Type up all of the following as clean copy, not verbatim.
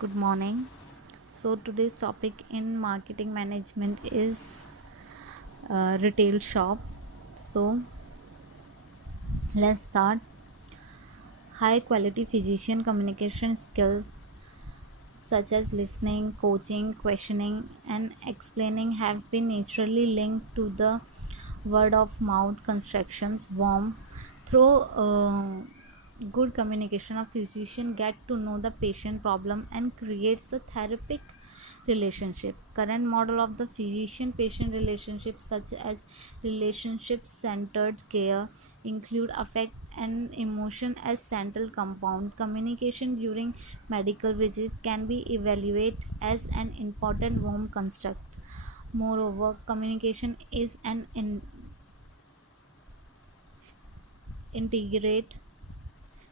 Good morning. So today's topic in marketing management is retail shop. So let's start. High quality physician communication skills such as listening, coaching, questioning, and explaining have been naturally linked to the word of mouth constructions warm through good communication. A physician get to know the patient problem and creates a therapeutic relationship. Current model of the physician patient relationship such as relationship centered care include affect and emotion as central compound. Communication during medical visit can be evaluated as an important warm construct. Moreover, communication is an integrate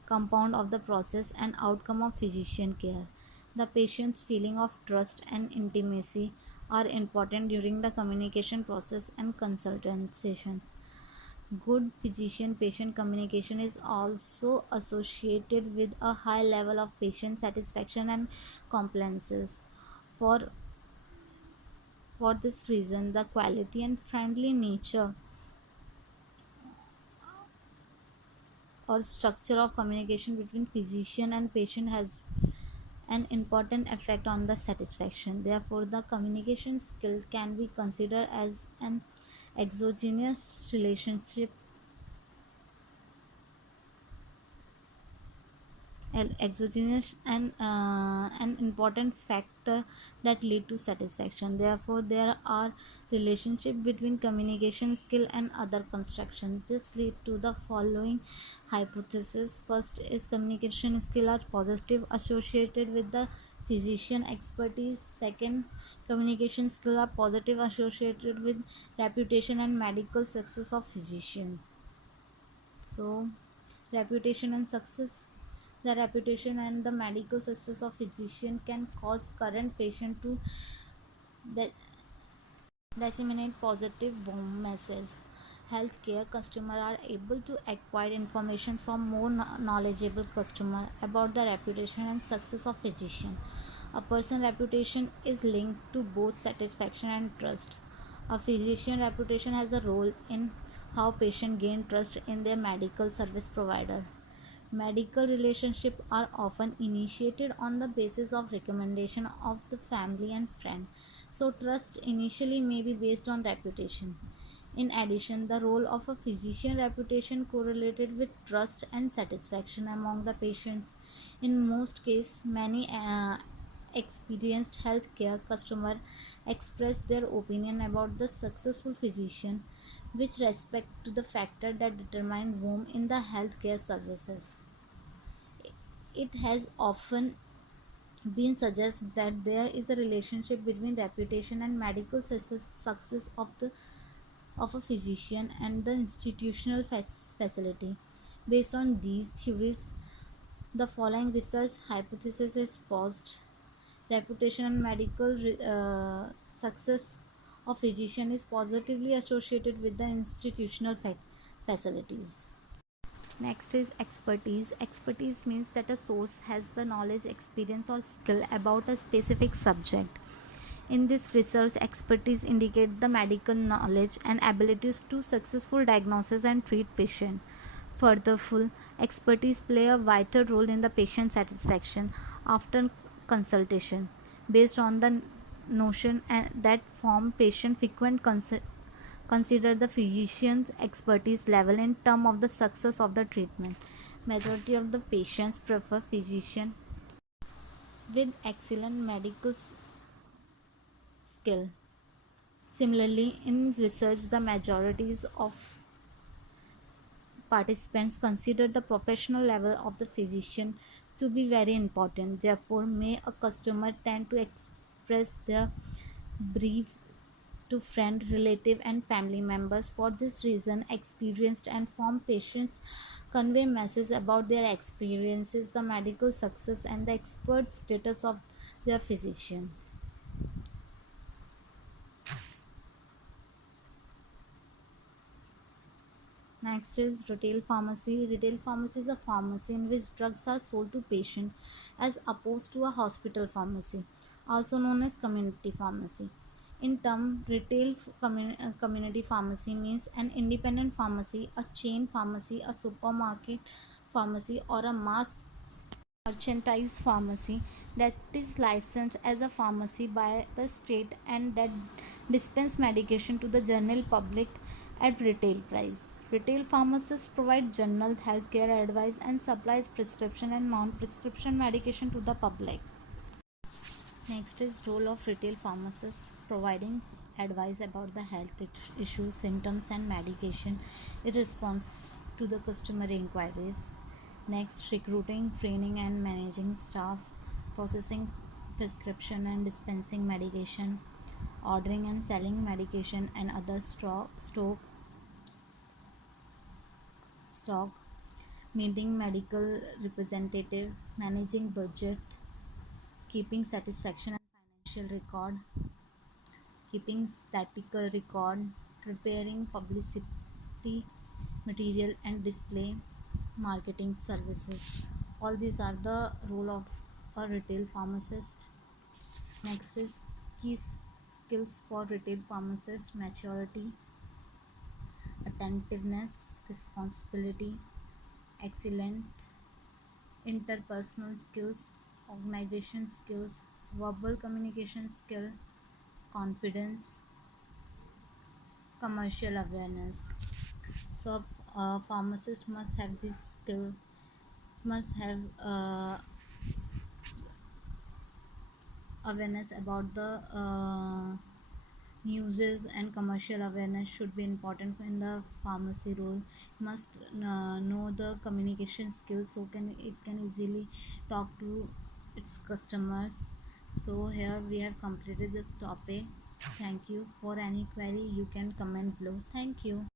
compound of the process and outcome of physician care. The patient's feeling of trust and intimacy are important during the communication process and consultation. Good physician patient communication is also associated with a high level of patient satisfaction and compliances. For for this reason, the quality and friendly nature or structure of communication between physician and patient has an important effect on the satisfaction. Therefore, the communication skill can be considered as an exogenous relationship, an exogenous and an important factor that lead to satisfaction. Therefore, there are relationship between communication skill and other construction. This lead to the following hypothesis. First is communication skill are positive associated with the physician expertise. Second, communication skill are positive associated with reputation and medical success of physician. So reputation and success, the reputation and the medical success of physician can cause current patient to de- disseminate positive warm message. Healthcare customers are able to acquire information from more knowledgeable customer about the reputation and success of physician. A person's reputation is linked to both satisfaction and trust. A physician reputation has a role in how patients gain trust in their medical service provider. Medical relationships are often initiated on the basis of recommendation of the family and friend. So trust initially may be based on reputation. In addition, the role of a physician reputation correlated with trust and satisfaction among the patients. In most cases, many experienced healthcare customer express their opinion about the successful physician, which respect to the factor that determine whom in the healthcare services. It has often been suggested that there is a relationship between reputation and medical success of a physician and the institutional facility. Based on these theories, the following research hypothesis is posed. Reputation and medical success of physician is positively associated with the institutional facilities. Next is expertise. Expertise means that a source has the knowledge, experience, or skill about a specific subject. In this research, expertise indicate the medical knowledge and abilities to successful diagnosis and treat patient. Furthermore, expertise play a vital role in the patient satisfaction after consultation, based on the notion that form patient frequent consider the physician's expertise level in terms of the success of the treatment. Majority of the patients prefer physician with excellent medical skill. Similarly, in research, the majorities of participants consider the professional level of the physician to be very important. Therefore, may a customer tend to express their brief to friend, relative, and family members. For this reason, experienced and informed patients convey messages about their experiences, the medical success, and the expert status of their physician. Next Next is retail pharmacy. Retail pharmacy is a pharmacy in which drugs are sold to patient as opposed to a hospital pharmacy, also known as community pharmacy. In term, community pharmacy means an independent pharmacy, a chain pharmacy, a supermarket pharmacy, or a mass merchandise pharmacy that is licensed as a pharmacy by the state and that dispense medication to the general public at retail price. Retail pharmacists provide general healthcare advice and supply prescription and non-prescription medication to the public. Next is role of retail pharmacists providing advice about the health issues, symptoms and medication in response to the customer inquiries. Next, recruiting, training and managing staff, processing prescription and dispensing medication, ordering and selling medication and other stock, meeting medical representative, managing budget, keeping satisfaction and financial record, keeping statistical record, preparing publicity material and display, marketing services. All these are the role of a retail pharmacist. Next is key skills for retail pharmacist: maturity, attentiveness, responsibility, excellent interpersonal skills, organization skills, verbal communication skill, confidence, commercial awareness. So a pharmacist must have this skill, must have awareness about the uses, and commercial awareness should be important in the pharmacy role. Must know the communication skills so it can easily talk to its customers. So here we have completed this topic. Thank you. For any query you can comment below. Thank you.